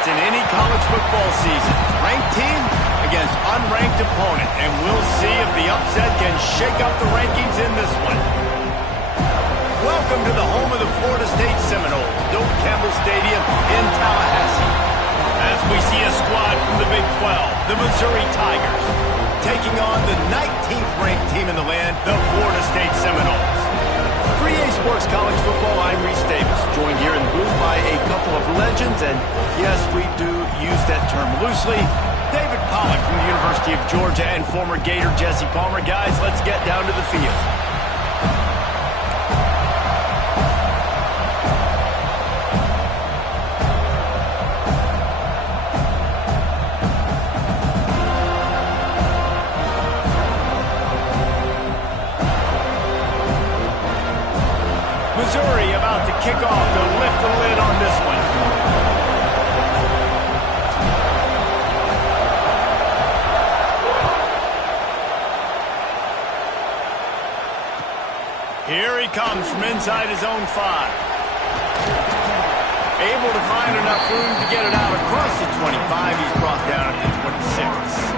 shots in any college football season. Ranked team against unranked opponent, and we'll see if the upset can shake up the rankings in this one. Welcome to the home of the Florida State Seminoles, Doak Campbell Stadium in Tallahassee. As we see a squad from the Big 12, the Missouri Tigers, taking on the 19th ranked team in the land, the Florida State Seminoles. For EA Sports College Football, I'm Reese Davis, joined here in the booth by a couple of legends, and yes, we do use that term loosely. David Pollack from the University of Georgia and former Gator Jesse Palmer. Guys, let's get down to the field. Missouri about to kick off to lift the lid on this one. Here he comes from inside his own 5. Able to find enough room to get it out across the 25. He's brought down at the 26.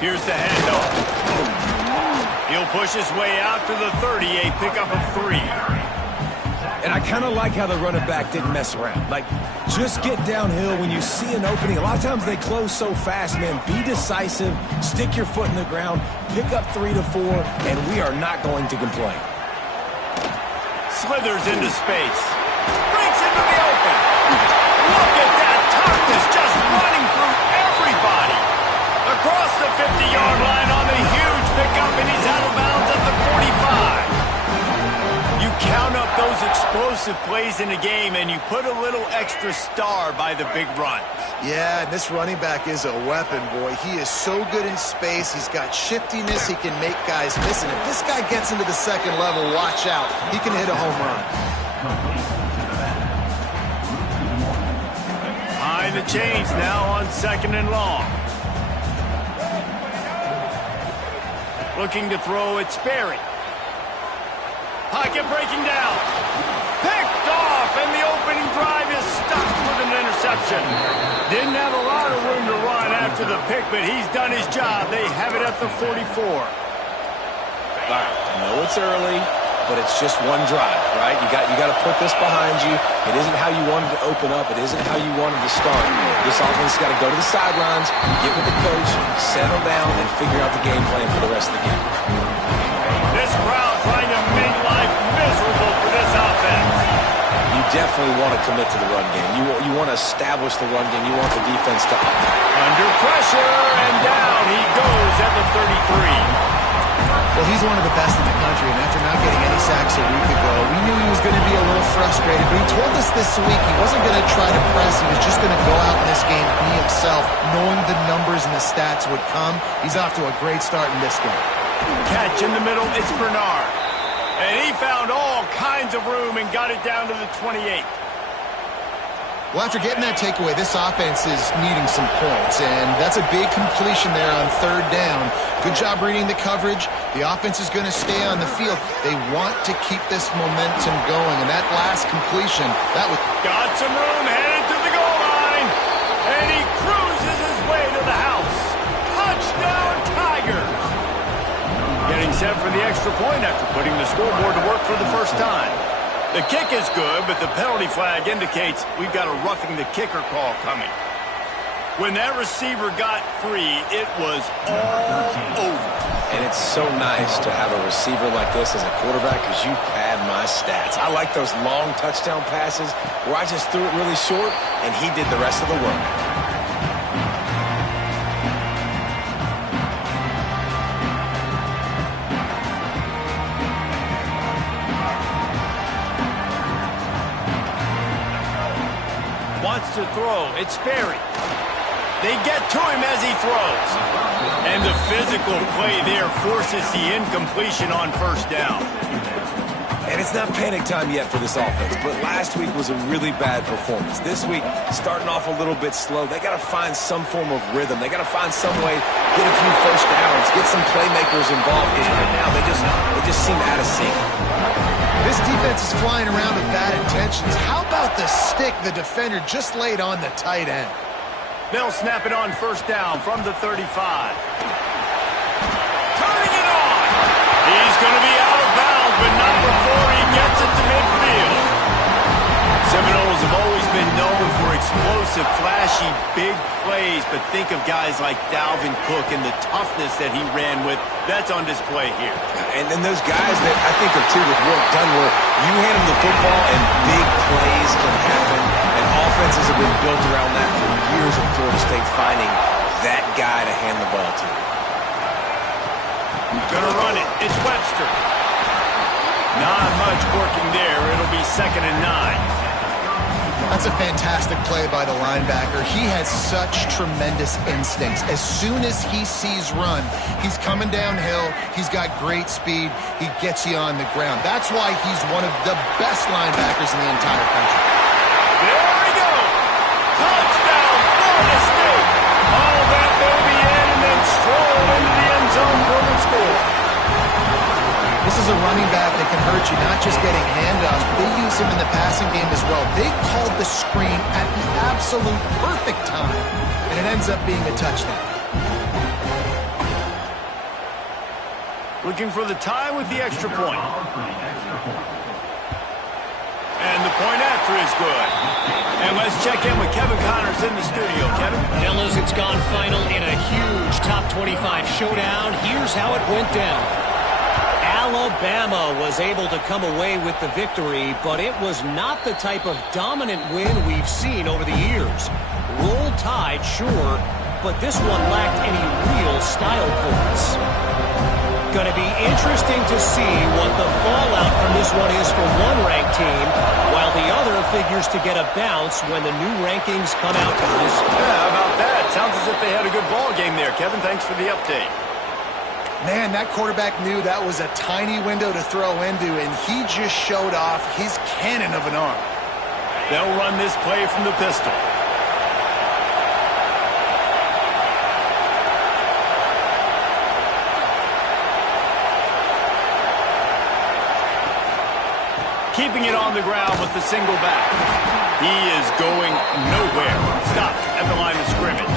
Here's the handoff. He'll push his way out to the 30, a pickup of 3. And I kind of like how the running back didn't mess around. Like, just get downhill when you see an opening. A lot of times they close so fast, man. Be decisive, stick your foot in the ground, pick up 3 to 4, and we are not going to complain. Slithers into space. Breaks into the open. Look at that toughness, just running through everybody. Across the 50-yard line on the huge pickup, and he's out of bounds at the 45. You count up those explosive plays in a game, and you put a little extra star by the big run. Yeah, and this running back is a weapon, boy. He is so good in space. He's got shiftiness. He can make guys miss. And if this guy gets into the second level, watch out. He can hit a home run. Behind the chains now on 2nd and long. Looking to throw it, Sperry. Pocket breaking down. Picked off, and the opening drive is stopped with an interception. Didn't have a lot of room to run after the pick, but he's done his job. They have it at the 44. All right, I know it's early, but it's just one drive, right? You got to put this behind you. It isn't how you wanted to open up. It isn't how you wanted to start. This offense has got to go to the sidelines, get with the coach, settle down, and figure out the game plan for the rest of the game. This crowd trying to make life miserable for this offense. You definitely want to commit to the run game. You want to establish the run game. You want the defense to under pressure, and down he goes at the 33. Well, he's one of the best in the country, and after not getting any sacks a week ago, we knew he was going to be a little frustrated, but he told us this week he wasn't going to try to press. He was just going to go out in this game, be himself, knowing the numbers and the stats would come. He's off to a great start in this game. Catch in the middle, it's Bernard. And he found all kinds of room and got it down to the 28. Well, after getting that takeaway, this offense is needing some points, and that's a big completion there on 3rd down. Good job reading the coverage. The offense is going to stay on the field. They want to keep this momentum going, and that last completion, that was... Got some room, headed to the goal line, and he cruises his way to the house. Touchdown, Tigers! Getting set for the extra point after putting the scoreboard to work for the first time. The kick is good, but the penalty flag indicates we've got a roughing the kicker call coming. When that receiver got free, it was all over. And it's so nice to have a receiver like this as a quarterback because you pad my stats. I like those long touchdown passes where I just threw it really short and he did the rest of the work. Wants to throw. It's Sperry. They get to him as he throws. And the physical play there forces the incompletion on 1st down. And it's not panic time yet for this offense, but last week was a really bad performance. This week, starting off a little bit slow, they got to find some form of rhythm. They got to find some way, get a few first downs, get some playmakers involved, because right now they just seem out of sync. This defense is flying around with bad intentions. How about the stick the defender just laid on the tight end? They'll snap it on first down from the 35. Turning it on. He's going to be out of bounds, but not before he gets it to midfield. Seminoles have always been known for explosive, flashy, big plays, but think of guys like Dalvin Cook and the toughness that he ran with. That's on display here. And then those guys that I think are too with work done where you hand them the football and big plays can happen, and offenses have been built around that for years at Florida State, finding that guy to hand the ball to. Gonna run it. It's Webster. Not much working there. It'll be 2nd and 9. That's a fantastic play by the linebacker. He has such tremendous instincts. As soon as he sees run, he's coming downhill. He's got great speed. He gets you on the ground. That's why he's one of the best linebackers in the entire country. There we go. Touchdown, Florida State. All that baby in and then stroll into the end zone for the score. This is a running back that can hurt you, not just getting handoffs, but they use him in the passing game as well. They called the screen at the absolute perfect time, and it ends up being a touchdown. Looking for the tie with the extra point. And the point after is good. And let's check in with Kevin Connors in the studio. Kevin? Fellas, it's gone final in a huge top 25 showdown. Here's how it went down. Alabama was able to come away with the victory, but it was not the type of dominant win we've seen over the years. Roll Tide, sure, but this one lacked any real style points. Going to be interesting to see what the fallout from this one is for one ranked team, while the other figures to get a bounce when the new rankings come out, guys. Yeah, how about that? Sounds as if they had a good ball game there. Kevin, thanks for the update. Man, that quarterback knew that was a tiny window to throw into, and he just showed off his cannon of an arm. They'll run this play from the pistol. Keeping it on the ground with the single back. He is going nowhere. Stopped at the line of scrimmage.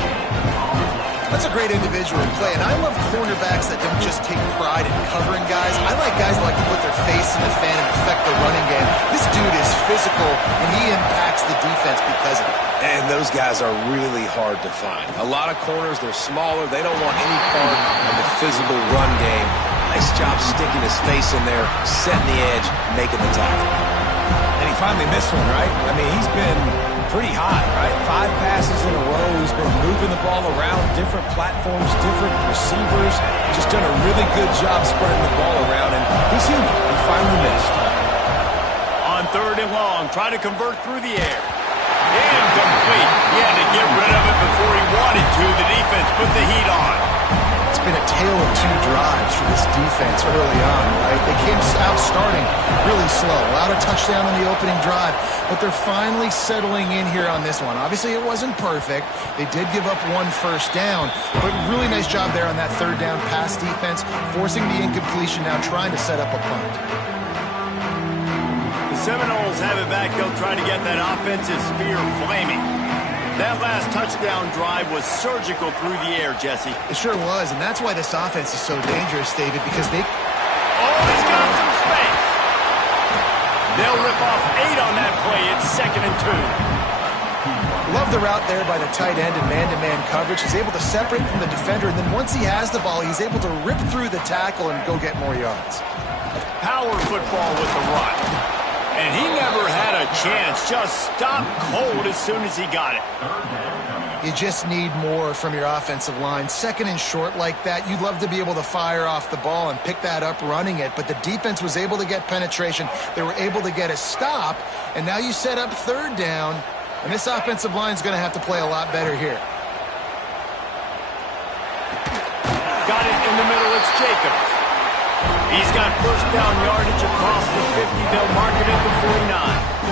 That's a great individual play, and I love cornerbacks that don't just take pride in covering guys. I like guys that like to put their face in the fan and affect the running game. This dude is physical, and he impacts the defense because of it. And those guys are really hard to find. A lot of corners, they're smaller. They don't want any part of the physical run game. Nice job sticking his face in there, setting the edge, making the tackle. And he finally missed one, right? I mean, he's been pretty hot, right? 5 passes in a row. He's been moving the ball around different platforms, different receivers. Just done a really good job spreading the ball around, and he's human. He finally missed. On 3rd and long, try to convert through the air. Incomplete. He had to get rid of it before he wanted to. The defense put the heat on. It's been a tale of 2 drives for this defense early on, right? They came out starting really slow. Allowed a touchdown on the opening drive, but they're finally settling in here on this one. Obviously, it wasn't perfect. They did give up 1 first down, but really nice job there on that 3rd down pass defense, forcing the incompletion, now trying to set up a punt. The Seminoles have it back. They'll try to get that offensive spear flaming. That last touchdown drive was surgical through the air, Jesse. It sure was, and that's why this offense is so dangerous, David, because they... Oh, he's got some space. They'll rip off 8 on that play. It's 2nd and 2. Love the route there by the tight end in man-to-man coverage. He's able to separate from the defender, and then once he has the ball, he's able to rip through the tackle and go get more yards. Power football with the run. And he never had a chance. Just stopped cold as soon as he got it. You just need more from your offensive line. 2nd and short like that, you'd love to be able to fire off the ball and pick that up running it, but the defense was able to get penetration. They were able to get a stop, and now you set up 3rd down, and this offensive line is going to have to play a lot better here. Got it in the middle. It's Jacobs. He's got first down yardage across the 50. They'll mark it at the 49.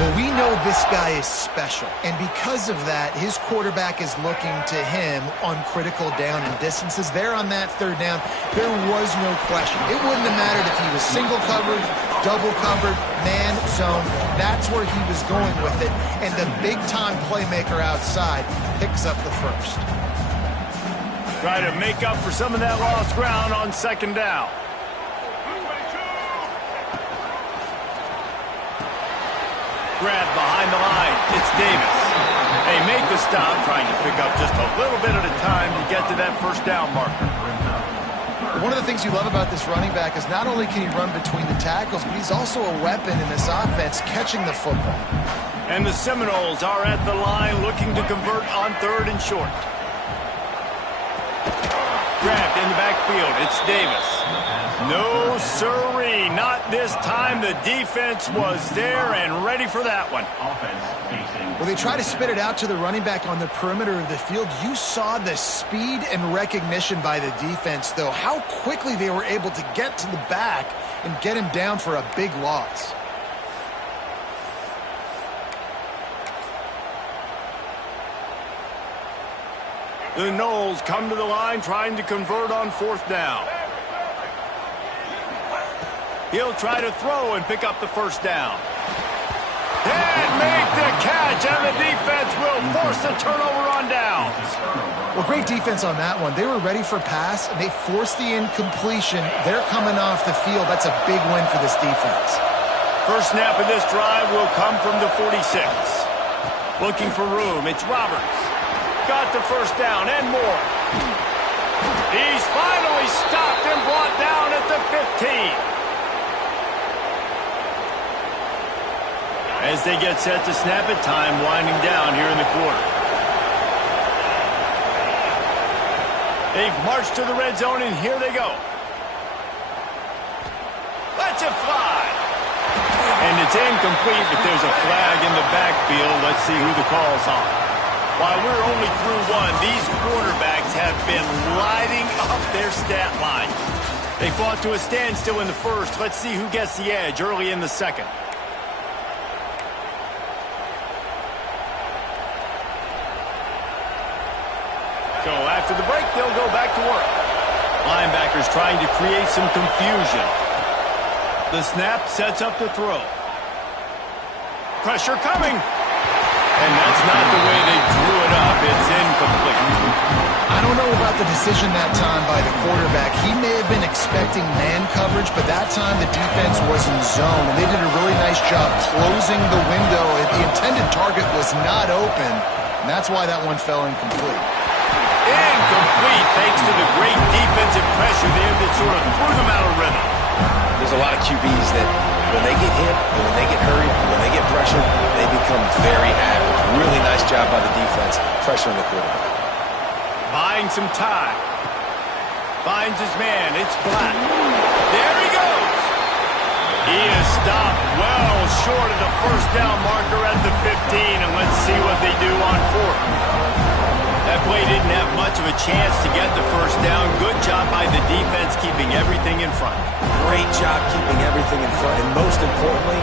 Well, we know this guy is special, and because of that, his quarterback is looking to him on critical down and distances. There on that third down, there was no question. It wouldn't have mattered if he was single covered, double covered, man, zone. That's where he was going with it, and the big-time playmaker outside picks up the first. Try to make up for some of that lost ground on second down. Grab behind the line. It's Davis. They make the stop, trying to pick up just a little bit at a time to get to that first down marker. One of the things you love about this running back is not only can he run between the tackles, but he's also a weapon in this offense, catching the football. And the Seminoles are at the line looking to convert on third and short. Grabbed in the backfield. It's Davis. No, sirree. Not this time. The defense was there and ready for that one. Well, they try to spit it out to the running back on the perimeter of the field. You saw the speed and recognition by the defense, though. How quickly they were able to get to the back and get him down for a big loss. The Noles come to the line trying to convert on fourth down. He'll try to throw and pick up the first down. And make the catch, and the defense will force the turnover on downs. Well, great defense on that one. They were ready for pass, and they forced the incompletion. They're coming off the field. That's a big win for this defense. First snap of this drive will come from the 46. Looking for room. It's Roberts. Got the first down and more. He's finally stopped and brought down at the 15. As they get set to snap it, time winding down here in the quarter. They've marched to the red zone, and here they go. Let's it fly. And it's incomplete, but there's a flag in the backfield. Let's see who the call's on. While we're only through one, these quarterbacks have been lighting up their stat line. They fought to a standstill in the first. Let's see who gets the edge early in the second. So after the break, they'll go back to work. Linebackers trying to create some confusion. The snap sets up the throw. Pressure coming. And that's not the way they drew it up. It's incomplete. I don't know about the decision that time by the quarterback. He may have been expecting man coverage, but that time the defense was in zone, and they did a really nice job closing the window. The intended target was not open, and that's why that one fell incomplete. Incomplete thanks to the great defensive pressure there that sort of threw them out of rhythm. There's a lot of QBs that when they get hit, and when they get hurried, and when they get pressured, they become very average. Really nice job by the defense, pressuring the quarterback. Buying some time. Finds his man. It's Black. There he goes. He is stopped well short of the first down marker at the 15, and let's see what they do on fourth. That play didn't have much of a chance to get the first down. Good job by the defense keeping everything in front. Great job keeping everything in front, and most importantly,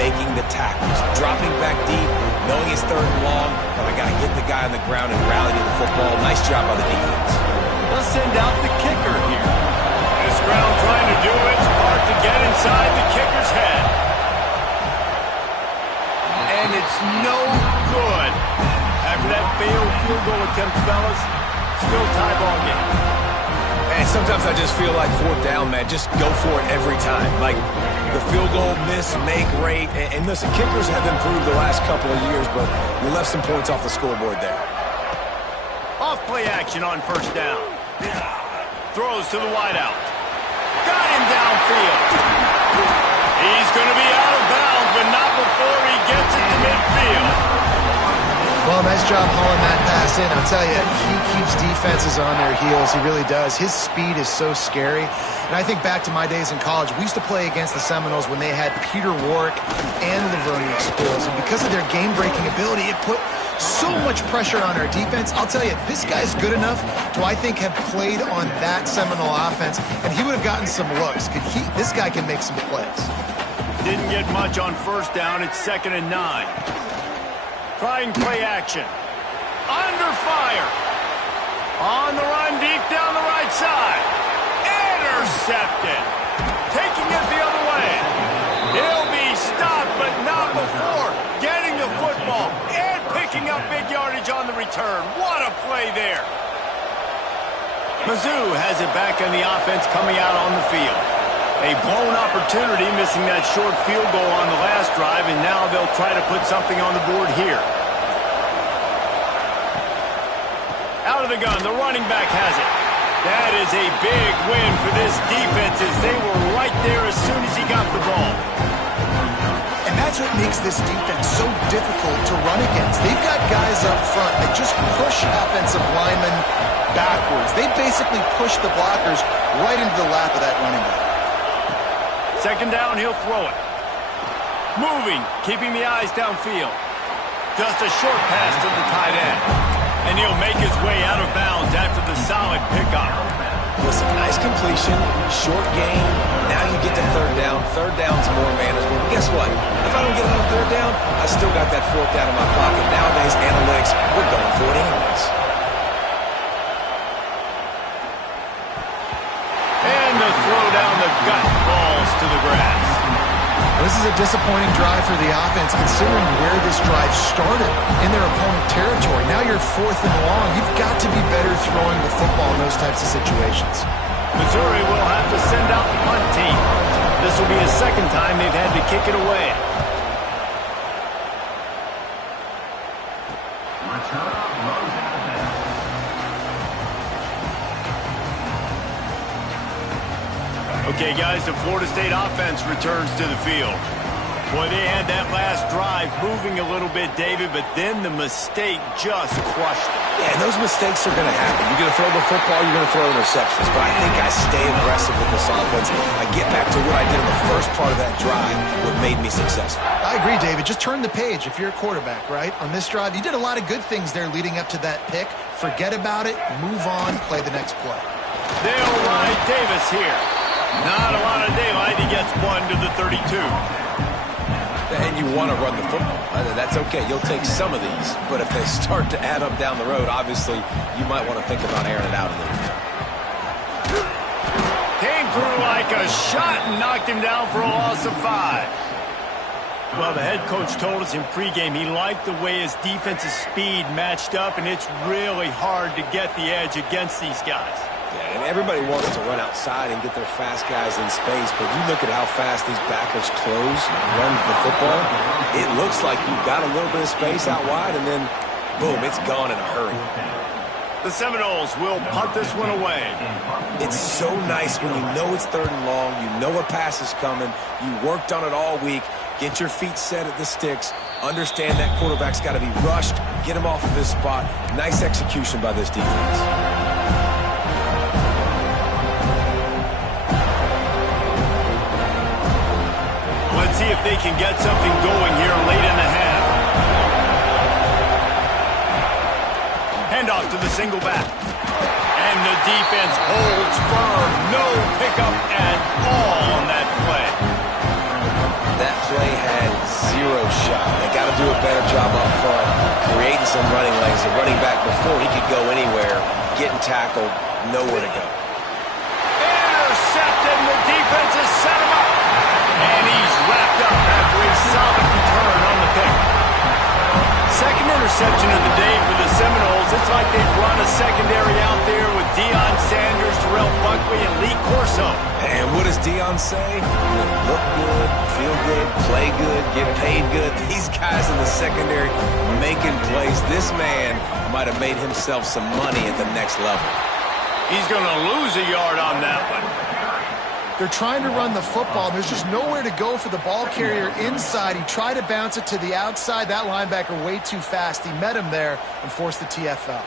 making the tackles. Dropping back deep, knowing it's third and long, but I got to get the guy on the ground and rally to the football. Nice job by the defense. Let's send out the kicker here. This ground trying to do its part to get inside the kicker's head. And it's no good. After that failed field goal attempt, fellas, still tie ball game. And sometimes I just feel like fourth down, man, just go for it every time. Like the field goal miss, make rate. And listen, kickers have improved the last couple of years, but we left some points off the scoreboard there. Off play action on first down. Throws to the wideout. Got him downfield. He's going to be out of bounds, but not before he gets it to midfield. Well, nice job hauling that pass in. I'll tell you, he keeps defenses on their heels. He really does. His speed is so scary. And I think back to my days in college. We used to play against the Seminoles when they had Peter Warwick and Laverne Schools. And because of their game-breaking ability, it put So much pressure on our defense. I'll tell you, this guy's good enough to, I think, have played on that Seminole offense, and he would have gotten some looks. This guy can make some plays. Didn't get much on first down. It's 2nd and 9. Trying play action. Under fire. On the run deep down the right side. Intercepted. Taking it the other way. He'll be stopped, but not before getting the football and picking up big yardage on the return. What a play there. Mizzou has it back on the offense coming out on the field. A blown opportunity, missing that short field goal on the last drive, and now they'll try to put something on the board here. Out of the gun, the running back has it. That is a big win for this defense as they were right there as soon as he got the ball. And that's what makes this defense so difficult to run against. They've got guys up front that just push offensive linemen backwards. They basically push the blockers right into the lap of that running back. 2nd down, he'll throw it. Moving, keeping the eyes downfield. Just a short pass to the tight end. And he'll make his way out of bounds after the solid pickup. Listen, nice completion, short gain. Now you get to 3rd down. 3rd down's more manageable. But guess what? If I don't get it on 3rd down, I still got that 4th down in my pocket. Nowadays, analytics, we're going for it anyways. And the throw down the gut falls to the grass. This is a disappointing drive for the offense, considering where this drive started in their opponent territory. Now you're 4th and long. You've got to be better throwing the football in those types of situations. Missouri will have to send out the punt team. This will be the 2nd time they've had to kick it away. Okay, guys, the Florida State offense returns to the field. Boy, they had that last drive moving a little bit, David, but then the mistake just crushed them. Yeah, and those mistakes are going to happen. You're going to throw the football, you're going to throw interceptions. But I think I stay aggressive with this offense. I get back to what I did in the first part of that drive, what made me successful. I agree, David. Just turn the page if you're a quarterback, right? On this drive, you did a lot of good things there leading up to that pick. Forget about it, move on, play the next play. They'll ride Davis here. Not a lot of daylight. He gets one to the 32. And you want to run the football. That's okay. You'll take some of these. But if they start to add up down the road, obviously, you might want to think about airing it out a little bit. Came through like a shot and knocked him down for a loss of 5. Well, the head coach told us in pregame he liked the way his defensive speed matched up, and it's really hard to get the edge against these guys. Yeah, and everybody wants to run outside and get their fast guys in space, but you look at how fast these backers close and run the football, it looks like you've got a little bit of space out wide, and then, boom, it's gone in a hurry. The Seminoles will punt this one away. It's so nice when you know it's 3rd and long, you know a pass is coming, you worked on it all week, get your feet set at the sticks, understand that quarterback's got to be rushed, get him off of this spot. Nice execution by this defense. Let's see if they can get something going here late in the half. Handoff to the single back. And the defense holds firm. No pickup at all on that play. That play had 0 shot. They got to do a better job up front, creating some running lanes. The running back, before he could go anywhere, getting tackled, nowhere to go. Intercepted, and the defense has set him up. And he's wrapped up after a solid return on the pick. 2nd interception of the day for the Seminoles. It's like they've run a secondary out there with Deion Sanders, Terrell Buckley, and Lee Corso. And what does Deion say? Look good, feel good, play good, get paid good. These guys in the secondary making plays. This man might have made himself some money at the next level. He's going to lose a yard on that one. They're trying to run the football. There's just nowhere to go for the ball carrier inside. He tried to bounce it to the outside. That linebacker way too fast. He met him there and forced the TFL.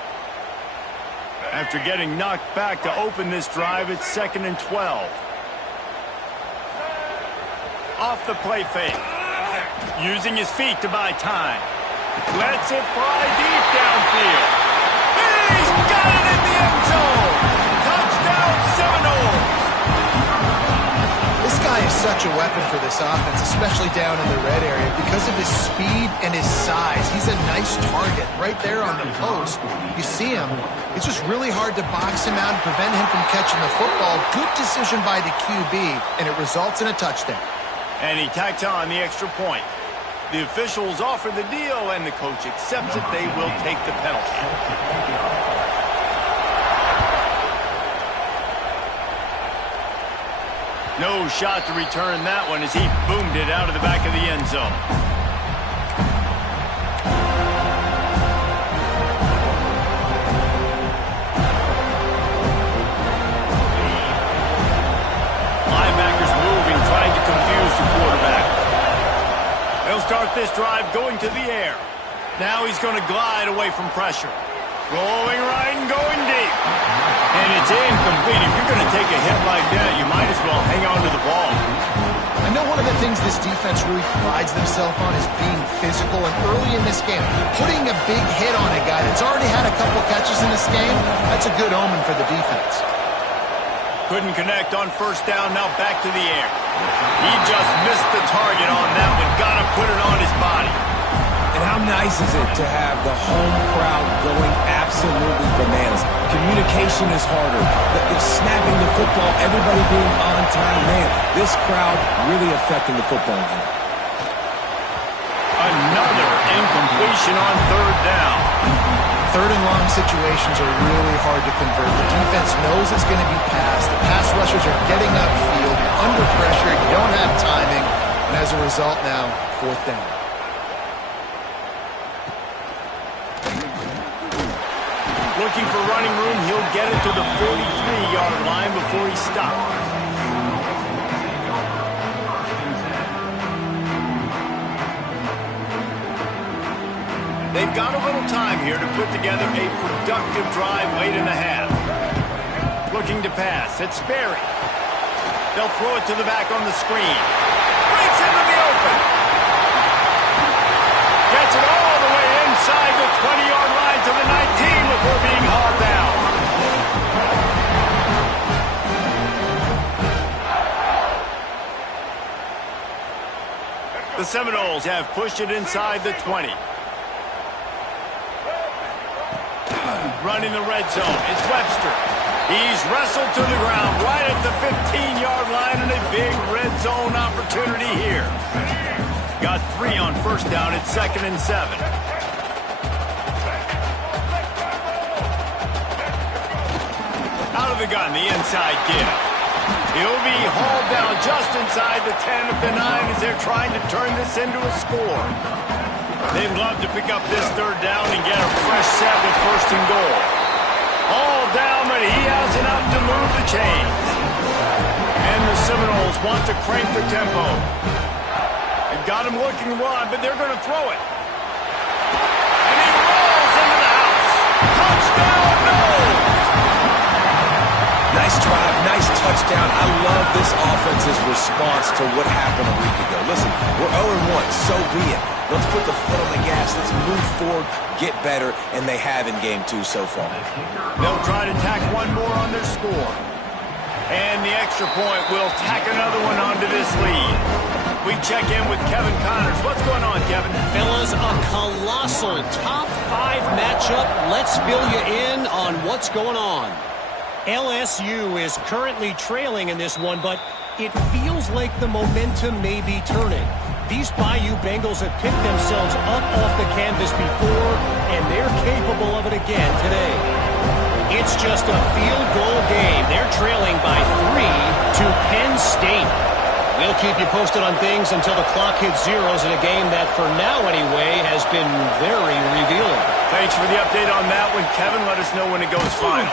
After getting knocked back to open this drive, it's 2nd and 12. Off the play fake. Using his feet to buy time. Lets it fly deep downfield. He's got it in the end zone. Touchdown Seminoles. This guy is such a weapon for this offense, especially down in the red area, because of his speed and his size. He's a nice target right there on the post. You see him. It's just really hard to box him out and prevent him from catching the football. Good decision by the QB, and it results in a touchdown. And he tacks on the extra point. The officials offer the deal, and the coach accepts it. They will take the penalty. No shot to return that one as he boomed it out of the back of the end zone. Linebackers moving, trying to confuse the quarterback. They'll start this drive going to the air. Now he's going to glide away from pressure. Rolling right and going deep. And it's incomplete. If you're going to take a hit like that, you might as well hang on to the ball. I know one of the things this defense really prides themselves on is being physical, and early in this game, putting a big hit on a guy that's already had a couple catches in this game, that's a good omen for the defense. Couldn't connect on first down, now back to the air. He just missed the target on that one. Got to put it on his body. And how nice is it to have the home crowd going absolutely bananas? Communication is harder. The snapping the football, everybody being on time. Man, this crowd really affecting the football game. Another incompletion on third down. Third and long situations are really hard to convert. The defense knows it's going to be passed. The pass rushers are getting upfield. You're under pressure. You don't have timing. And as a result now, fourth down. Looking for running room, he'll get it to the 43-yard line before he stops. They've got a little time here to put together a productive drive late in the half. Looking to pass, it's Sperry. They'll throw it to the back on the screen. Breaks into the open. Gets it all the way inside the 20-yard line to the 19 before being hauled down. The Seminoles have pushed it inside the 20. Running the red zone, it's Webster. He's wrestled to the ground right at the 15-yard line, and a big red zone opportunity here. Got 3 on first down at 2nd and 7. Out of the gun, the inside give. He'll be hauled down just inside the 10 of the 9 as they're trying to turn this into a score. They'd love to pick up this third down and get a fresh set with first and goal. All down, but he has enough to move the chains. And the Seminoles want to crank the tempo. They've got him looking wide, but they're going to throw it. And he rolls into the house. Touchdown, Noles! Nice drive, nice touchdown. I love this offense's response to what happened a week ago. Listen, we're 0-1, so be it. Let's put the foot on the gas. Let's move forward, get better, and they have in Game 2 so far. They'll try to tack one more on their score. And the extra point will tack another one onto this lead. We check in with Kevin Connors. What's going on, Kevin? Fellas, a colossal top 5 matchup. Let's fill you in on what's going on. LSU is currently trailing in this one, but it feels like the momentum may be turning. These Bayou Bengals have picked themselves up off the canvas before, and they're capable of it again today. It's just a field goal game. They're trailing by 3 to Penn State. We'll keep you posted on things until the clock hits zeros in a game that, for now anyway, has been very revealing. Thanks for the update on that one, Kevin. Let us know when it goes final.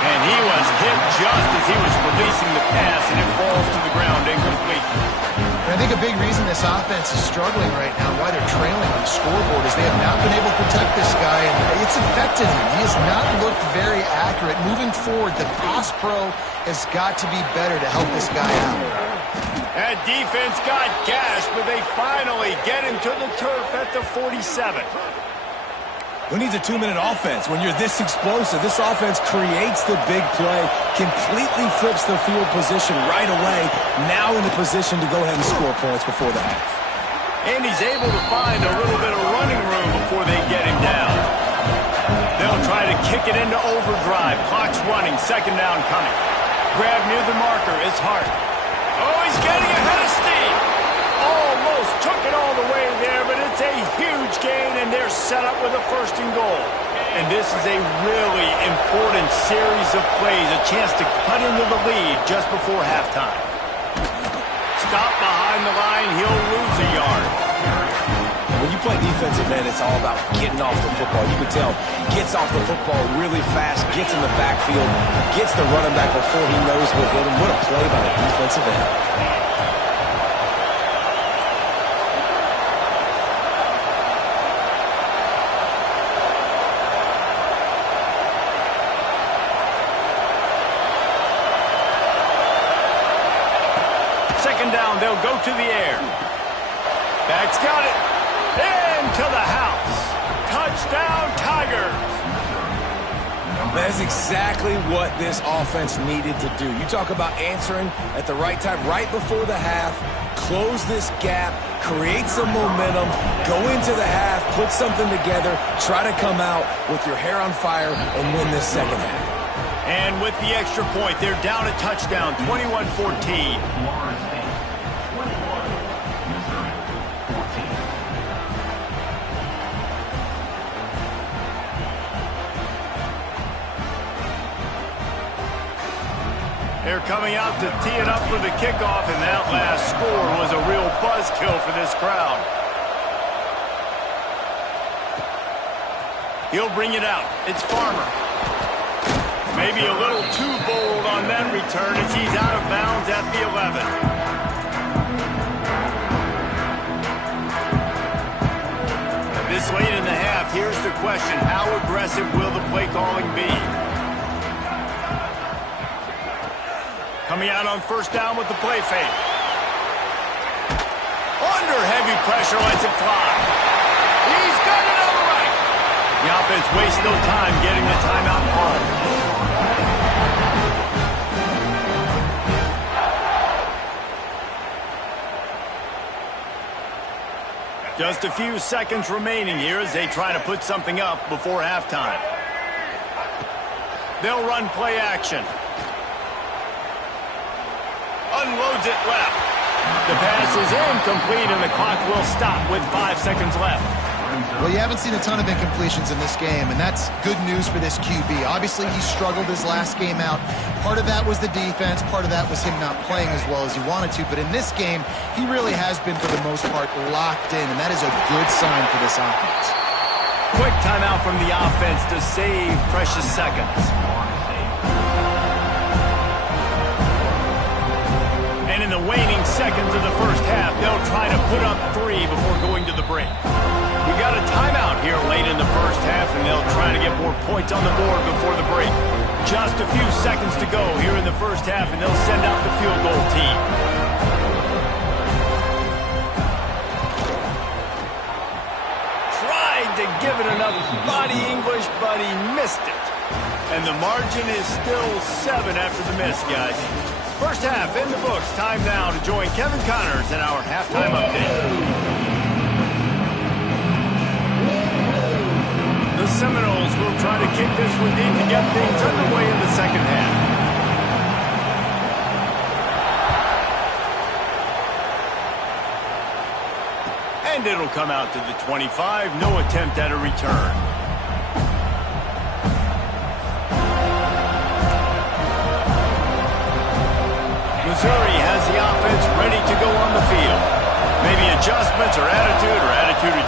And he was hit just as he was releasing the pass, and it falls to the ground incomplete. And I think a big reason this offense is struggling right now, why they're trailing on the scoreboard, is they have not been able to protect this guy, and it's affected him. He has not looked very accurate. Moving forward, the pass pro has got to be better to help this guy out. That defense got gashed, but they finally get him to the turf at the 47. Who needs a 2-minute offense? When you're this explosive, this offense creates the big play, completely flips the field position right away, now in the position to go ahead and score points before the half. And he's able to find a little bit of running room before they get him down. They'll try to kick it into overdrive. Clock's running, second down coming. Grab near the marker, it's Hart. Oh, he's getting ahead of steam. Almost took it all the way there, but it's a huge gain, and they're set up with a first and goal. And this is a really important series of plays, a chance to cut into the lead just before halftime. Stop behind the line, he'll lose a yard. When you play defensive end, it's all about getting off the football. You can tell, gets off the football really fast, gets in the backfield, gets the running back before he knows what hit him. What a play by the defensive end. Second down, they'll go to the air. Back's got it. Into the house. Touchdown, Tigers. That's exactly what this offense needed to do. You talk about answering at the right time, right before the half, close this gap, create some momentum, go into the half, put something together, try to come out with your hair on fire and win this second half. And with the extra point, they're down a touchdown, 21-14. They're coming out to tee it up for the kickoff, and that last score was a real buzzkill for this crowd. He'll bring it out. It's Farmer. Maybe a little too bold on that return as he's out of bounds at the 11. This late in the half, here's the question. How aggressive will the play calling be? Coming out on first down with the play fake. Under heavy pressure, lets it fly. He's got it on the right. The offense wastes no time getting the timeout called. Just a few seconds remaining here as they try to put something up before halftime. They'll run play action. Unloads it left. The pass is incomplete, and the clock will stop with 5 seconds left. Well, you haven't seen a ton of incompletions in this game, and that's good news for this QB. Obviously, he struggled his last game out. Part of that was the defense. Part of that was him not playing as well as he wanted to. But in this game, he really has been, for the most part, locked in, and that is a good sign for this offense. Quick timeout from the offense to save precious seconds. And in the waning seconds of the first half, they'll try to put up 3 before going to the break. We got a timeout here late in the first half, and they'll try to get more points on the board before the break. Just a few seconds to go here in the first half, and they'll send out the field goal team. Tried to give it enough body English, but he missed it. And the margin is still 7 after the miss, guys. First half in the books. Time now to join Kevin Connors in our halftime update. The Seminoles will try to kick this one deep to get things underway in the second half. And it'll come out to the 25. No attempt at a return. Missouri has the offense ready to go on the field. Maybe adjustments or attitude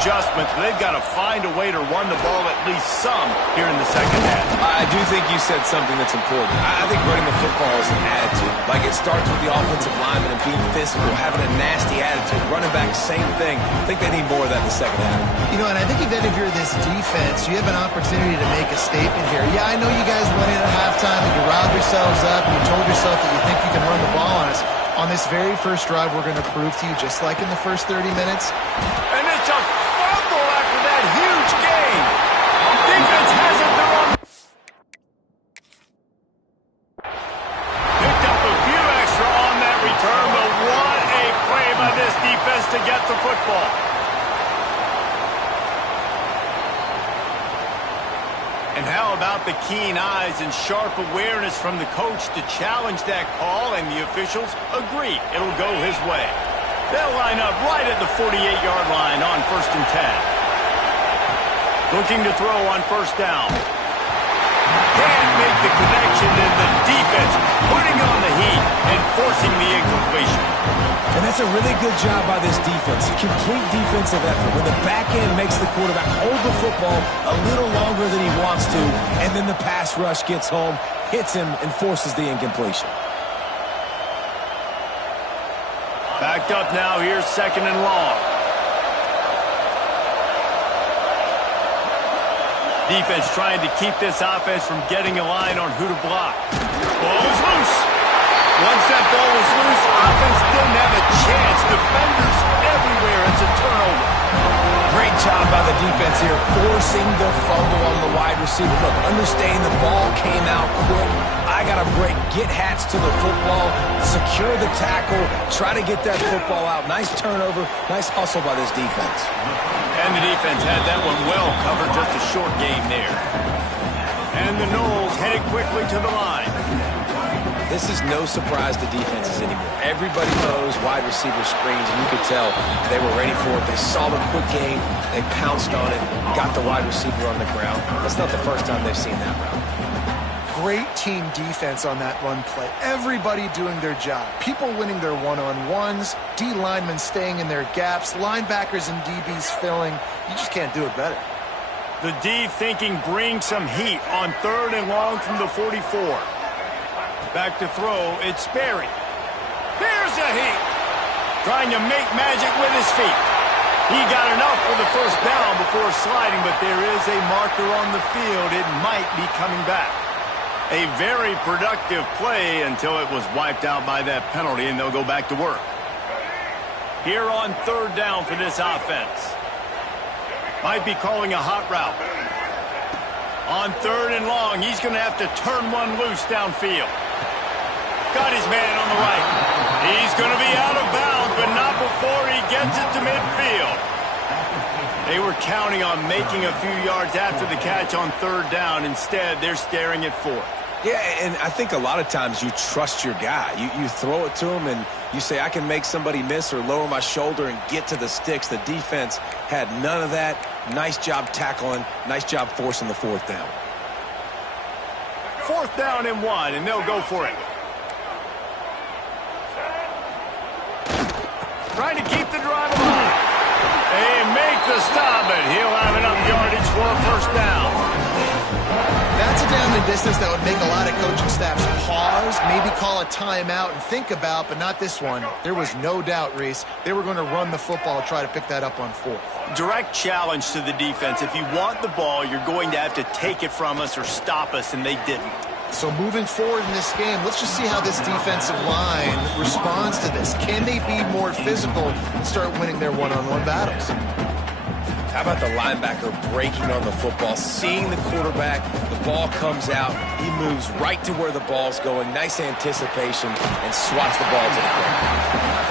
adjustments, but they've got to find a way to run the ball at least some here in the second half. I do think you said something that's important. I think running the football is an attitude. Like, it starts with the offensive lineman and being physical, having a nasty attitude. Running back, same thing. I think they need more of that in the second half. You know, and I think even if you're this defense, you have an opportunity to make a statement here. Yeah, I know you guys went in at halftime and you riled yourselves up and you told yourself that you think you can run the ball on us. On this very first drive, we're going to prove to you, just like in the first 30 minutes. And it's a fumble after that huge gain. Defense has it. They're on. Picked up a few extra on that return, but what a play by this defense to get the football. And how about the keen eyes and sharp awareness from the coach to challenge that call, and the officials agree it'll go his way. They'll line up right at the 48-yard line on 1st and 10. Looking to throw on 1st down. Can't make the connection, and the defense putting on the heat and forcing the incompletion. And that's a really good job by this defense. Complete defensive effort. When the back end makes the quarterback hold the football a little longer than he wants to, and then the pass rush gets home, hits him, and forces the incompletion. Backed up now. Here's 2nd and long. Defense trying to keep this offense from getting a line on who to block. Ball is loose. Once that ball was loose, offense didn't have a chance. Defenders everywhere. It's a turnover. Great job by the defense here, forcing the fumble on the wide receiver. Look, understanding the ball came out quick. I got to break, get hats to the football, secure the tackle, try to get that football out. Nice turnover, nice hustle by this defense. And the defense had that one well covered, just a short game there. And the Knowles headed quickly to the line. This is no surprise to defenses anymore. Everybody knows wide receiver screens, and you could tell they were ready for it. They saw the quick game, they pounced on it, got the wide receiver on the ground. That's not the first time they've seen that route. Great team defense on that run play. Everybody doing their job. People winning their one-on-ones, D linemen staying in their gaps, linebackers and DBs filling. You just can't do it better. The D thinking bring some heat on 3rd and long from the 44. Back to throw, it's Sperry. Here's a heat. Trying to make magic with his feet. He got enough for the 1st down before sliding, but there is a marker on the field. It might be coming back. A very productive play until it was wiped out by that penalty, and they'll go back to work. Here on 3rd down for this offense. Might be calling a hot route. On 3rd and long, he's going to have to turn one loose downfield. Got his man on the right. He's going to be out of bounds, but not before he gets it to midfield. They were counting on making a few yards after the catch on 3rd down. Instead, they're staring at 4th. Yeah, and I think a lot of times you trust your guy. You throw it to him, and you say, I can make somebody miss or lower my shoulder and get to the sticks. The defense had none of that. Nice job tackling. Nice job forcing the 4th down. 4th down and 1, and they'll go for it. Trying to keep the drive alive. They make the stop, but he'll have enough yardage for a 1st down. That's a down and distance that would make a lot of coaching staffs pause, maybe call a timeout and think about, but not this one. There was no doubt, Reese, they were going to run the football, try to pick that up on 4th. Direct challenge to the defense. If you want the ball, you're going to have to take it from us or stop us, and they didn't. So moving forward in this game, let's just see how this defensive line responds to this. Can they be more physical and start winning their one-on-one battles? How about the linebacker breaking on the football, seeing the quarterback, the ball comes out, he moves right to where the ball's going, nice anticipation, and swats the ball to the ground.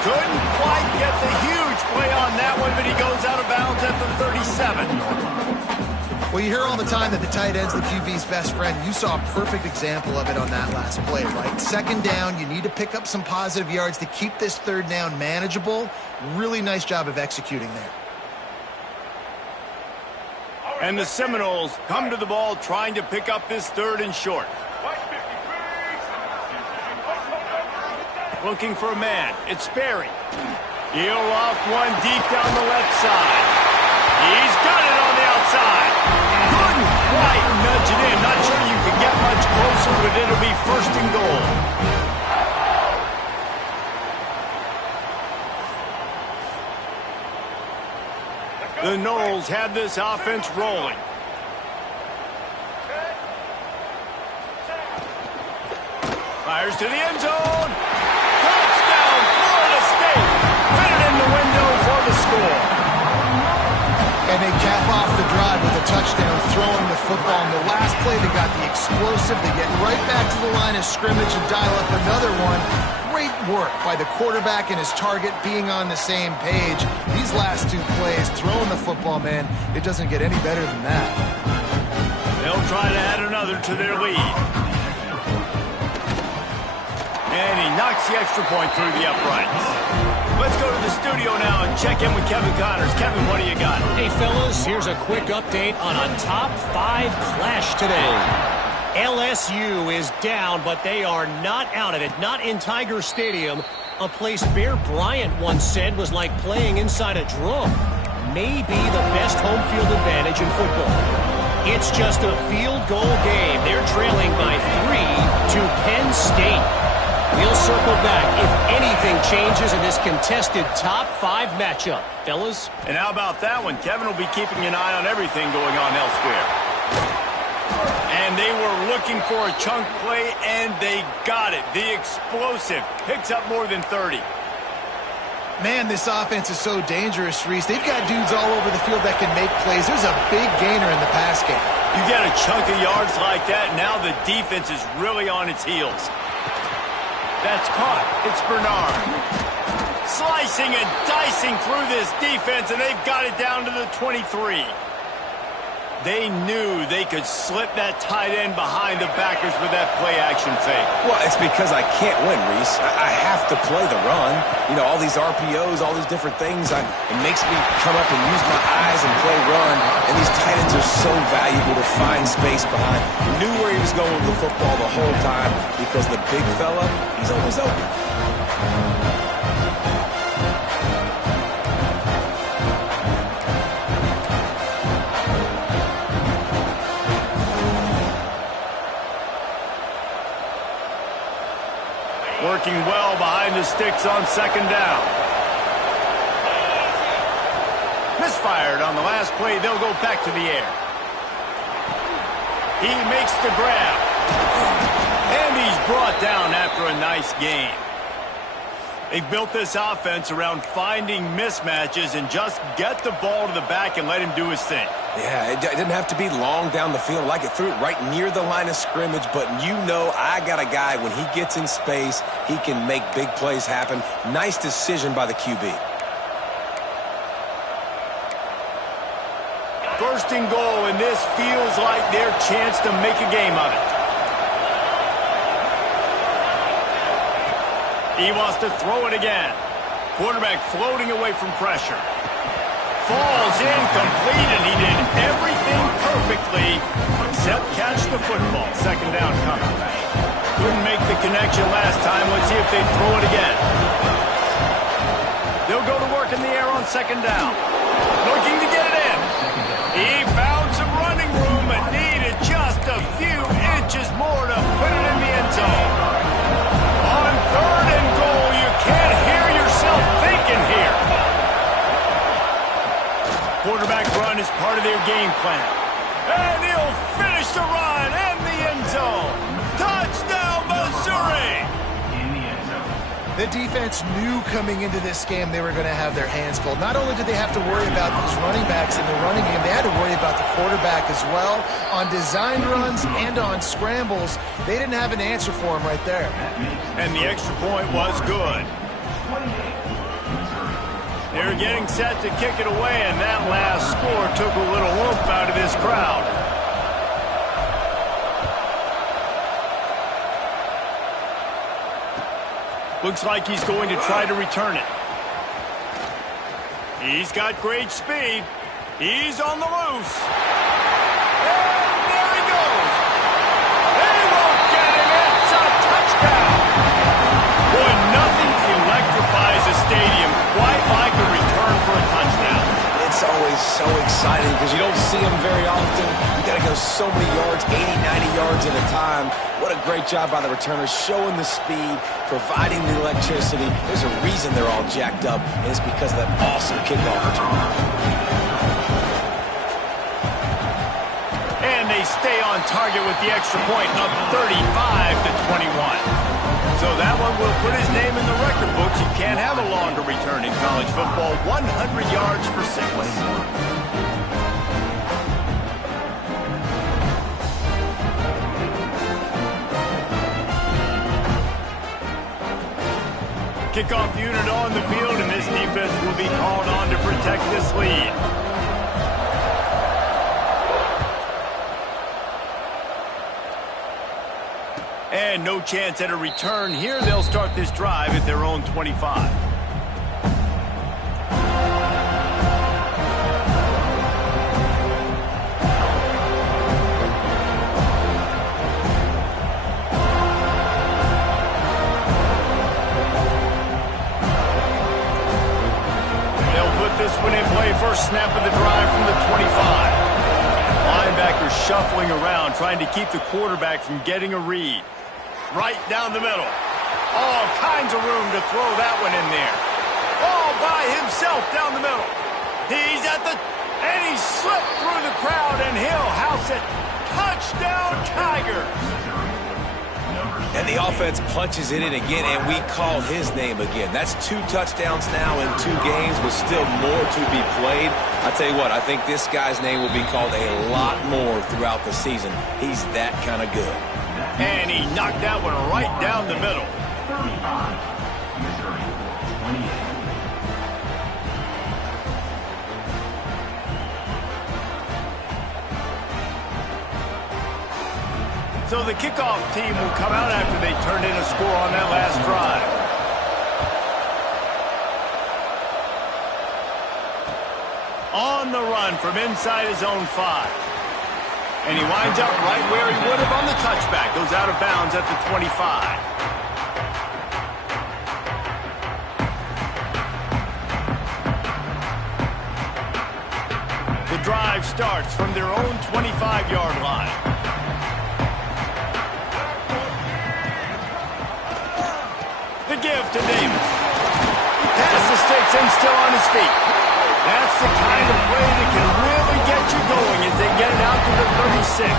Couldn't quite get the huge play on that one, but he goes out of bounds at the 37. Well, you hear all the time that the tight end's the QB's best friend. You saw a perfect example of it on that last play, right? 2nd down, you need to pick up some positive yards to keep this 3rd down manageable. Really nice job of executing there. And the Seminoles come to the ball trying to pick up this 3rd and short. Looking for a man. It's Sperry. He'll loft one deep down the left side. He's got it on the outside. Couldn't quite nudge it in. Not sure you could get much closer, but it'll be 1st and goal. The Knowles had this offense rolling. Fires to the end zone. Touchdown, And they cap off the drive with a touchdown, throwing the football. In the last play, they got the explosive. They get right back to the line of scrimmage and dial up another one. Great work by the quarterback and his target being on the same page. These last two plays, throwing the football, man, it doesn't get any better than that. They'll try to add another to their lead. And he knocks the extra point through the uprights. Let's go to the studio now and check in with Kevin Connors. Kevin, what do you got? Hey, fellas, here's a quick update on a top 5 clash today. LSU is down, but they are not out of it. Not in Tiger Stadium, a place Bear Bryant once said was like playing inside a drum. Maybe the best home field advantage in football. It's just a field goal game. They're trailing by 3 to Penn State. We'll circle back if anything changes in this contested top 5 matchup. Fellas? And how about that one? Kevin will be keeping an eye on everything going on elsewhere. And they were looking for a chunk play, and they got it. The explosive picks up more than 30. Man, this offense is so dangerous, Reese. They've got dudes all over the field that can make plays. There's a big gainer in the pass game. You get a chunk of yards like that, now the defense is really on its heels. That's caught. It's Bernard. Slicing and dicing through this defense, and they've got it down to the 23. They knew they could slip that tight end behind the backers with that play-action fake. Well, it's because I can't win, Reese. I have to play the run. You know, all these RPOs, all these different things, it makes me come up and use my eyes and play run. And these tight ends are so valuable to find space behind. Knew where he was going with the football the whole time because the big fella, he's always open. Working well behind the sticks on second down. Misfired on the last play. They'll go back to the air. He makes the grab. And he's brought down after a nice gain. They've built this offense around finding mismatches and just get the ball to the back and let him do his thing. Yeah, it didn't have to be long down the field. Like it threw it right near the line of scrimmage, but you know I got a guy, when he gets in space, he can make big plays happen. Nice decision by the QB. First and goal, and this feels like their chance to make a game of it. He wants to throw it again. Quarterback floating away from pressure. Falls incomplete, and he did everything perfectly except catch the football. Second down coming. Couldn't make the connection last time. Let's see if they throw it again. They'll go to work in the air on second down. Looking to get it in. He found some running room and needed just a few inches more to put it in the end zone. On third and goal, you can't hear yourself thinking here. Quarterback run is part of their game plan. And he'll finish the run in the end zone. Touchdown, Missouri! The defense knew coming into this game they were going to have their hands full. Not only did they have to worry about these running backs in the running game, they had to worry about the quarterback as well. On designed runs and on scrambles, they didn't have an answer for him right there. And the extra point was good. They're getting set to kick it away, and that last score took a little oomph out of this crowd. Looks like he's going to try to return it. He's got great speed. He's on the loose. And there he goes. They won't get him. It's a touchdown. Boy, nothing electrifies a stadium quite like a return for a touchdown. It's always so exciting because you don't see them very often. You got to go so many yards, 80, 90 yards at a time. What a great job by the returners, showing the speed, providing the electricity. There's a reason they're all jacked up, and it's because of that awesome kickoff return. And they stay on target with the extra point, up 35-21. So that one will put his name in the record books. You can't have a longer return in college football. 100 yards for 6. Kickoff unit on the field, and this defense will be called on to protect this lead. And no chance at a return here. They'll start this drive at their own 25. This one in play, first snap of the drive from the 25. Linebacker shuffling around, trying to keep the quarterback from getting a read. Right down the middle. All kinds of room to throw that one in there. All by himself down the middle. He's at the... and he slipped through the crowd, and he'll house it. Touchdown, Tigers! And the offense punches it in again, and we call his name again. That's 2 touchdowns now in 2 games, with still more to be played. I tell you what, I think this guy's name will be called a lot more throughout the season. He's that kind of good. And he knocked that one right down the middle. 35, Missouri, 28. So the kickoff team will come out after they turned in a score on that last drive. On the run from inside his own 5. And he winds up right where he would have on the touchback. Goes out of bounds at the 25. The drive starts from their own 25-yard line. The give to Davis. Past the sticks and still on his feet. That's the kind of play that can really get you going as they get it out to the 36.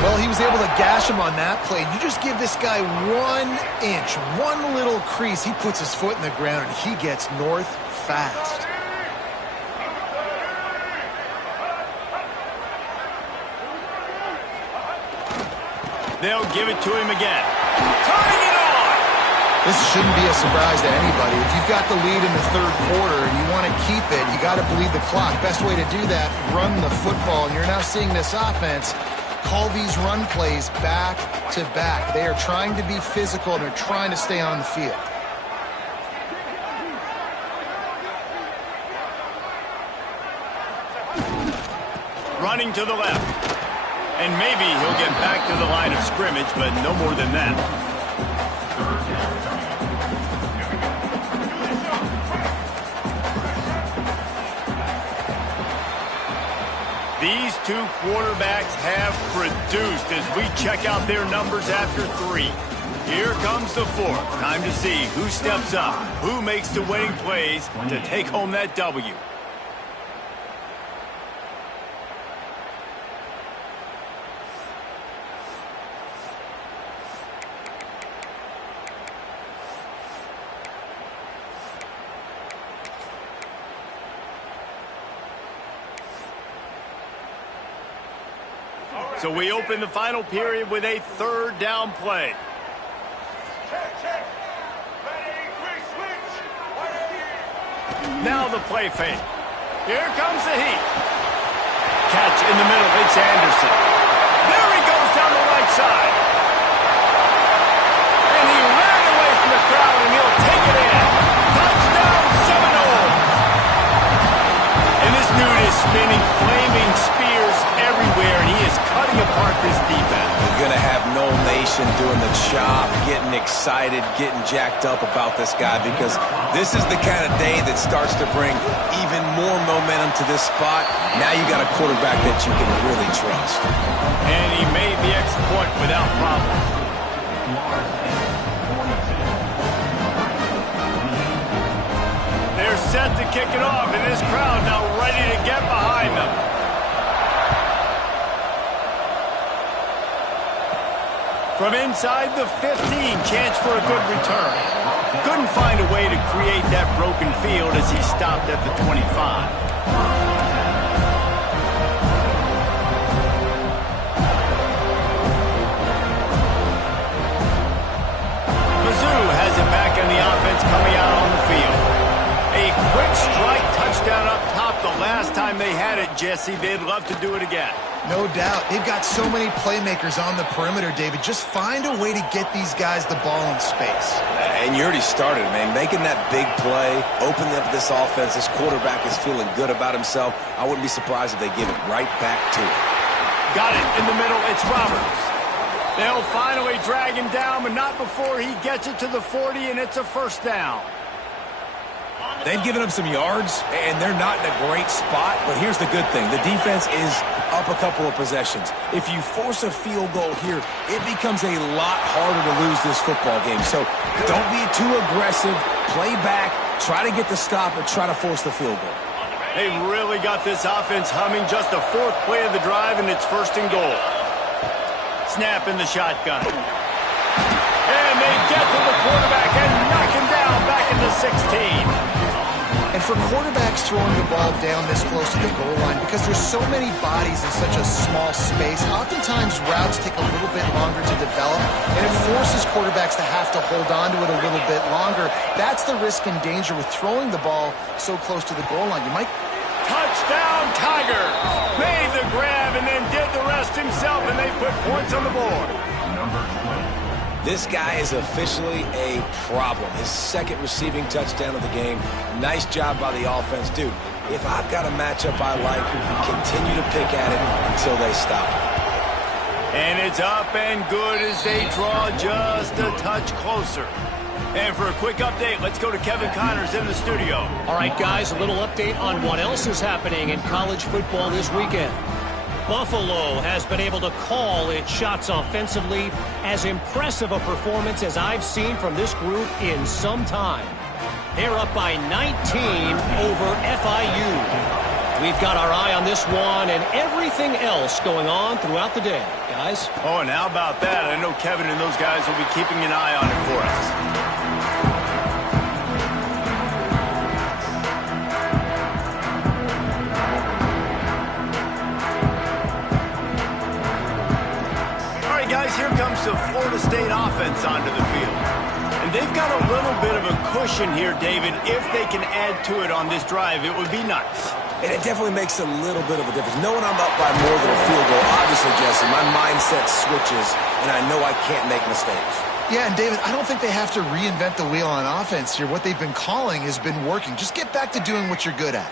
Well, he was able to gash him on that play. You just give this guy 1 inch, one little crease. He puts his foot in the ground, and he gets north fast. They'll give it to him again. Turning it on! This shouldn't be a surprise to anybody. If you've got the lead in the 3rd quarter and you want to keep it, you got to bleed the clock. Best way to do that, run the football. And you're now seeing this offense call these run plays back to back. They are trying to be physical, and they're trying to stay on the field. Running to the left. And maybe he'll get back to the line of scrimmage, but no more than that. These 2 quarterbacks have produced as we check out their numbers after 3. Here comes the 4th. Time to see who steps up, who makes the winning plays to take home that W. So we open the final period with a 3rd down play. Now the play fake. Here comes the heat. Catch in the middle. It's Anderson. There he goes down the right side. And he ran away from the crowd, and he'll take it in. Touchdown, Seminoles. And this dude is spinning flaming spears everywhere, and he is cutting apart this defense. You're going to have no nation doing the chop, getting excited, getting jacked up about this guy, because this is the kind of day that starts to bring even more momentum to this spot. Now you got a quarterback that you can really trust. And he made the extra point without problem. They're set to kick it off, and this crowd now ready to get behind them. From inside the 15, chance for a good return. Couldn't find a way to create that broken field as he stopped at the 25. Mizzou has it back on the coming out on the field. A quick strike touchdown up top the last time they had it, Jesse. They'd love to do it again. No doubt. They've got so many playmakers on the perimeter, David. Just find a way to get these guys the ball in space. And you already started, man. Making that big play, opening up this offense. This quarterback is feeling good about himself. I wouldn't be surprised if they give it right back to him. Got it in the middle. It's Roberts. They'll finally drag him down, but not before he gets it to the 40, and it's a first down. They've given up some yards, and they're not in a great spot. But here's the good thing. The defense is up a couple of possessions. If you force a field goal here, it becomes a lot harder to lose this football game. So don't be too aggressive. Play back. Try to get the stop and try to force the field goal. They really got this offense humming. Just the fourth play of the drive, and it's first and goal. Snap in the shotgun. And they get to the quarterback and knock him down back at the 16. And for quarterbacks throwing the ball down this close to the goal line, because there's so many bodies in such a small space, oftentimes routes take a little bit longer to develop, and it forces quarterbacks to have to hold on to it a little bit longer. That's the risk and danger with throwing the ball so close to the goal line. You might... Touchdown, Tiger! Made the grab and then did the rest himself, and they put points on the board. Number 20. This guy is officially a problem. His second receiving touchdown of the game. Nice job by the offense. Dude, if I've got a matchup I like, continue to pick at it until they stop it. And it's up and good as they draw just a touch closer. And for a quick update, let's go to Kevin Connors in the studio. All right, guys, a little update on what else is happening in college football this weekend. Buffalo has been able to call its shots offensively. As impressive a performance as I've seen from this group in some time. They're up by 19 over FIU. We've got our eye on this one and everything else going on throughout the day, guys. Oh, and how about that? I know Kevin and those guys will be keeping an eye on it for us. Here comes the Florida State offense onto the field. And they've got a little bit of a cushion here, David. If they can add to it on this drive, it would be nice. And it definitely makes a little bit of a difference. Knowing I'm up by more than a field goal, obviously, Jesse, my mindset switches, and I know I can't make mistakes. Yeah, and David, I don't think they have to reinvent the wheel on offense here. What they've been calling has been working. Just get back to doing what you're good at.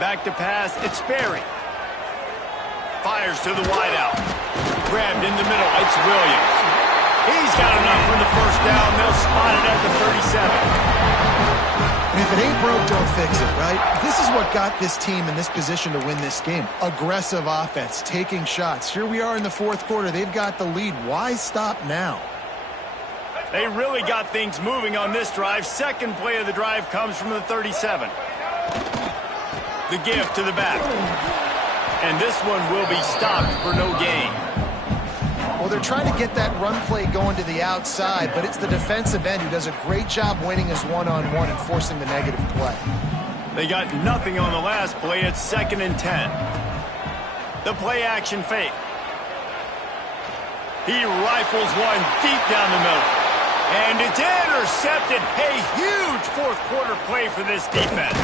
Back to pass, it's Sperry. Fires to the wideout. Grabbed in the middle. It's Williams. He's got enough for the first down. They'll spot it at the 37. And if it ain't broke, don't fix it, right? This is what got this team in this position to win this game. Aggressive offense, taking shots. Here we are in the fourth quarter. They've got the lead. Why stop now? They really got things moving on this drive. Second play of the drive comes from the 37. The give to the back. And this one will be stopped for no gain. Well, they're trying to get that run play going to the outside, but it's the defensive end who does a great job winning his one-on-one and forcing the negative play. They got nothing on the last play. It's 2nd and 10. The play action fake. He rifles one deep down the middle. And it's intercepted. A huge fourth quarter play for this defense.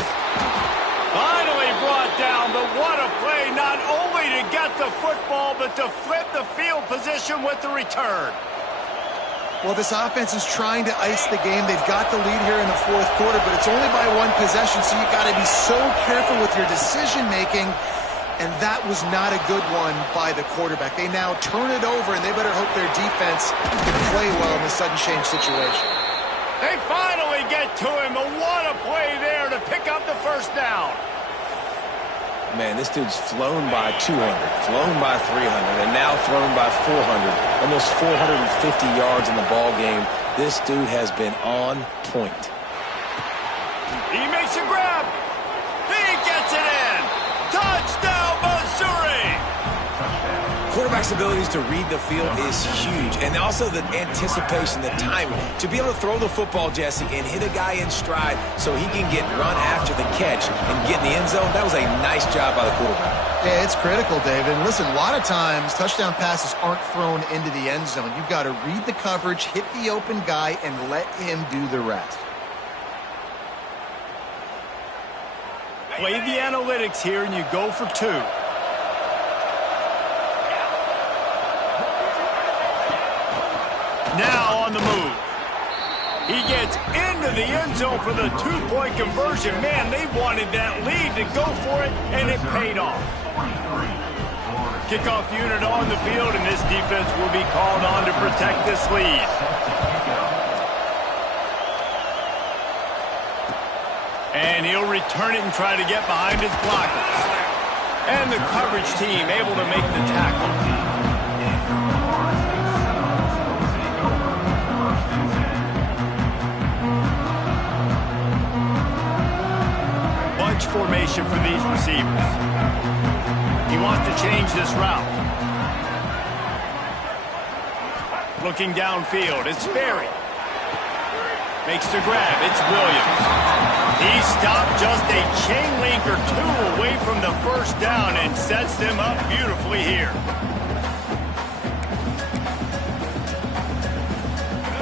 Finally brought down, but what a play, not only to get the football, but to flip the field position with the return. Well, this offense is trying to ice the game. They've got the lead here in the fourth quarter, but it's only by one possession, so you've got to be so careful with your decision-making, and that was not a good one by the quarterback. They now turn it over, and they better hope their defense can play well in the sudden change situation. They finally get to him, but what a play there to pick up the first down. Man, this dude's flown by 200, flown by 300, and now thrown by 400. Almost 450 yards in the ball game. This dude has been on point. He makes a grab. He gets it in. Touchdown, Missouri. quarterback's abilities to read the field is huge, and also the anticipation, the timing. To be able to throw the football, Jesse, and hit a guy in stride so he can get run after the catch and get in the end zone, that was a nice job by the quarterback. Yeah, it's critical, David. And listen, a lot of times touchdown passes aren't thrown into the end zone. You've got to read the coverage, hit the open guy, and let him do the rest. Play the analytics here, and you go for 2. Now on the move. He gets into the end zone for the 2-point conversion. Man, they wanted that lead to go for it, and it paid off. Kickoff unit on the field, and this defense will be called on to protect this lead. And he'll return it and try to get behind his blockers. And the coverage team able to make the tackle. Bunch formation for these receivers. He wants to change this route. Looking downfield, it's Berry. Makes the grab, it's Williams. He stopped just a chain link or 2 away from the first down and sets them up beautifully here.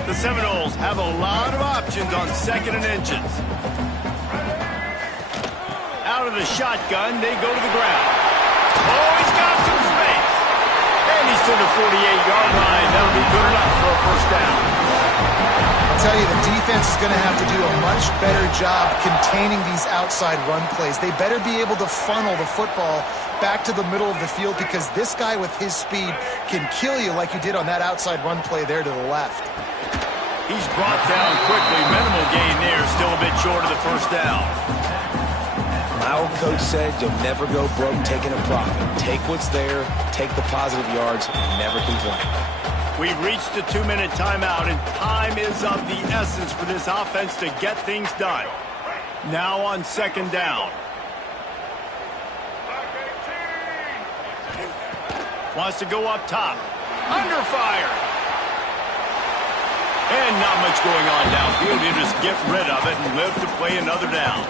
The Seminoles have a lot of options on 2nd and inches. Out of the shotgun, they go to the ground. Oh, he's got some space. And he's to the 48-yard line. That'll be good enough for a first down. I'll tell you, the defense is going to have to do a much better job containing these outside run plays. They better be able to funnel the football back to the middle of the field, because this guy with his speed can kill you like you did on that outside run play there to the left. He's brought down quickly. Minimal gain there. Still a bit short of the first down. My old coach said you'll never go broke taking a profit. Take what's there, take the positive yards, and never complain. We've reached the 2-minute timeout, and time is of the essence for this offense to get things done. Now on 2nd down. Wants to go up top. Under fire. And not much going on downfield. You just get rid of it and live to play another down.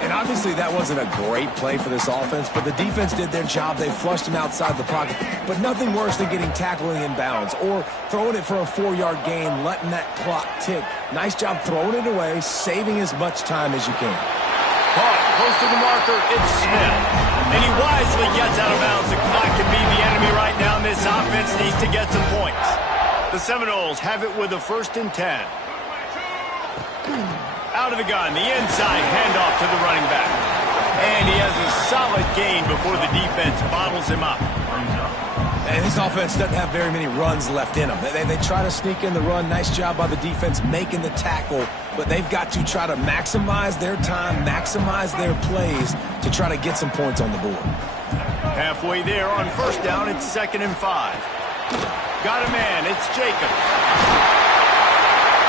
And obviously that wasn't a great play for this offense, but the defense did their job. They flushed him outside the pocket. But nothing worse than getting tackled in bounds or throwing it for a 4-yard gain, letting that clock tick. Nice job throwing it away, saving as much time as you can. Caught close to the marker, it's Smith. And he wisely gets out of bounds. The clock can be the enemy right now, and this offense needs to get some points. The Seminoles have it with a 1st and 10. Out of the gun, the inside handoff to the running back. And he has a solid gain before the defense bottles him up. And this offense doesn't have very many runs left in them. They try to sneak in the run. Nice job by the defense making the tackle. But they've got to try to maximize their time, maximize their plays to try to get some points on the board. Halfway there on 1st down, it's 2nd and 5. Got a man, it's Jacobs.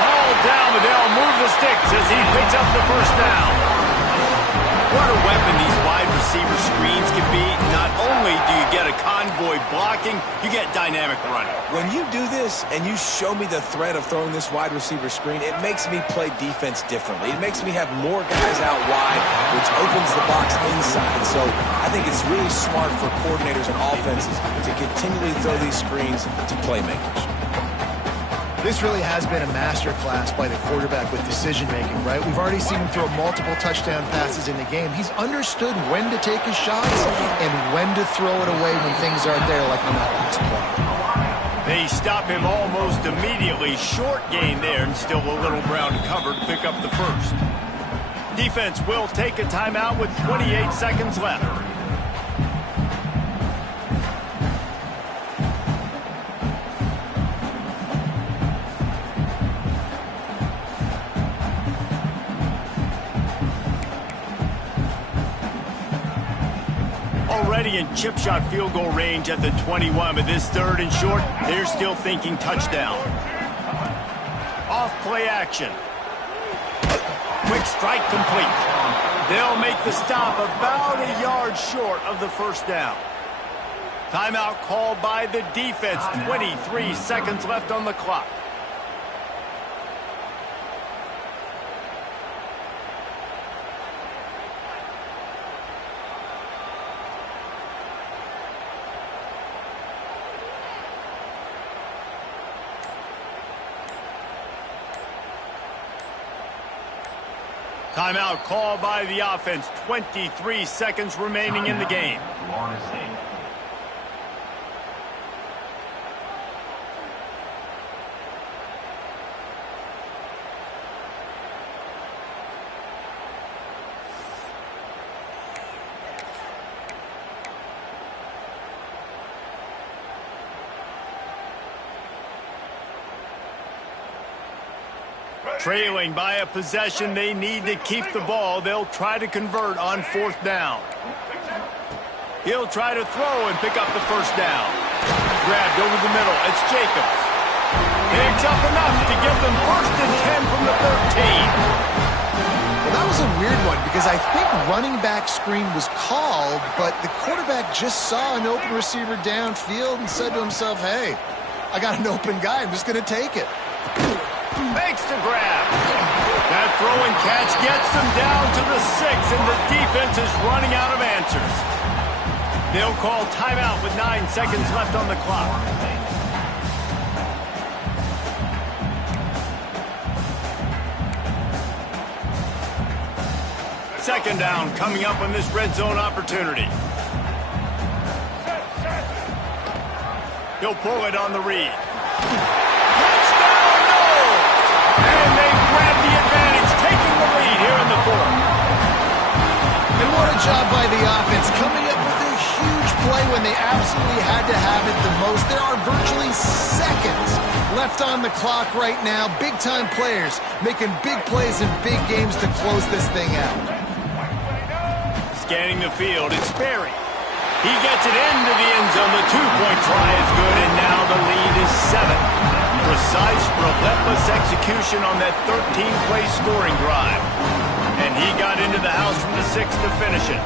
All down, but they'll move the sticks as he picks up the first down. What a weapon these wide receiver screens can be. Not only do you get a convoy blocking, you get dynamic running. When you do this and you show me the threat of throwing this wide receiver screen, it makes me play defense differently. It makes me have more guys out wide, which opens the box inside. So I think it's really smart for coordinators and offenses to continually throw these screens to playmakers. This really has been a masterclass by the quarterback with decision-making, right? We've already seen him throw multiple touchdown passes in the game. He's understood when to take his shots and when to throw it away when things aren't there, like on that last play. They stop him almost immediately. Short gain there, and still a little ground to cover to pick up the first. Defense will take a timeout with 28 seconds left. Already in chip shot field goal range at the 21, but this 3rd and short, they're still thinking touchdown. Off play action. Quick strike complete. They'll make the stop about a yard short of the first down. Timeout called by the defense. 23 seconds left on the clock. Timeout called by the offense. 23 seconds remaining in the game. Florida State. Trailing by a possession, they need to keep the ball. They'll try to convert on 4th down. He'll try to throw and pick up the 1st down. Grabbed over the middle. It's Jacobs. Picks up enough to give them 1st and 10 from the 13. Well, that was a weird one because I think running back screen was called, but the quarterback just saw an open receiver downfield and said to himself, hey, I got an open guy. I'm just going to take it. Makes the grab. That throw and catch gets them down to the 6, and the defense is running out of answers. They'll call timeout with 9 seconds left on the clock. Second down coming up on this red zone opportunity. He'll pull it on the read. And they grab the advantage, taking the lead here in the 4th. And what a job by the offense, coming up with a huge play when they absolutely had to have it the most. There are virtually seconds left on the clock right now. Big-time players making big plays in big games to close this thing out. Scanning the field, it's Berry. He gets it into the end zone. The 2-point try is good, and now the lead is 7. Precise, relentless execution on that 13-play scoring drive. And he got into the house from the 6 to finish it.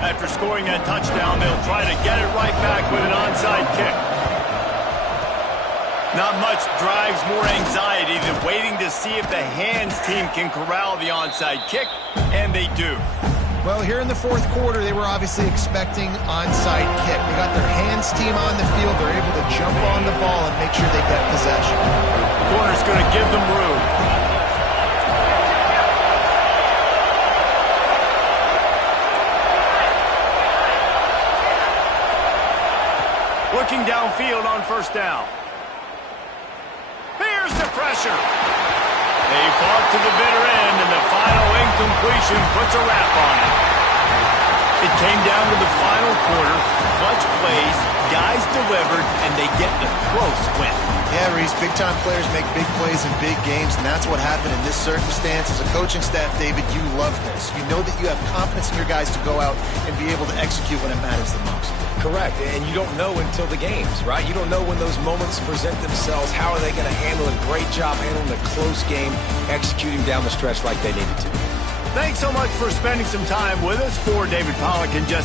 After scoring that touchdown, they'll try to get it right back with an onside kick. Not much drives more anxiety than waiting to see if the hands team can corral the onside kick, and they do. Well, here in the 4th quarter, they were obviously expecting onside kick. They got their hands team on the field. They're able to jump on the ball and make sure they get possession. Corner's going to give them room. Looking downfield on 1st down. Here's the pressure. They fought to the bitter end, and the final incompletion puts a wrap on it. It came down to the final quarter. Clutch plays, guys delivered, and they get the close win. Yeah, Reese, big-time players make big plays in big games, and that's what happened in this circumstance. As a coaching staff, David, you love this. You know that you have confidence in your guys to go out and be able to execute when it matters the most. Correct, and you don't know until the games, right? You don't know when those moments present themselves. How are they going to handle it? Great job handling a close game, executing down the stretch like they needed to. Thanks so much for spending some time with us. For David Pollack and Jesse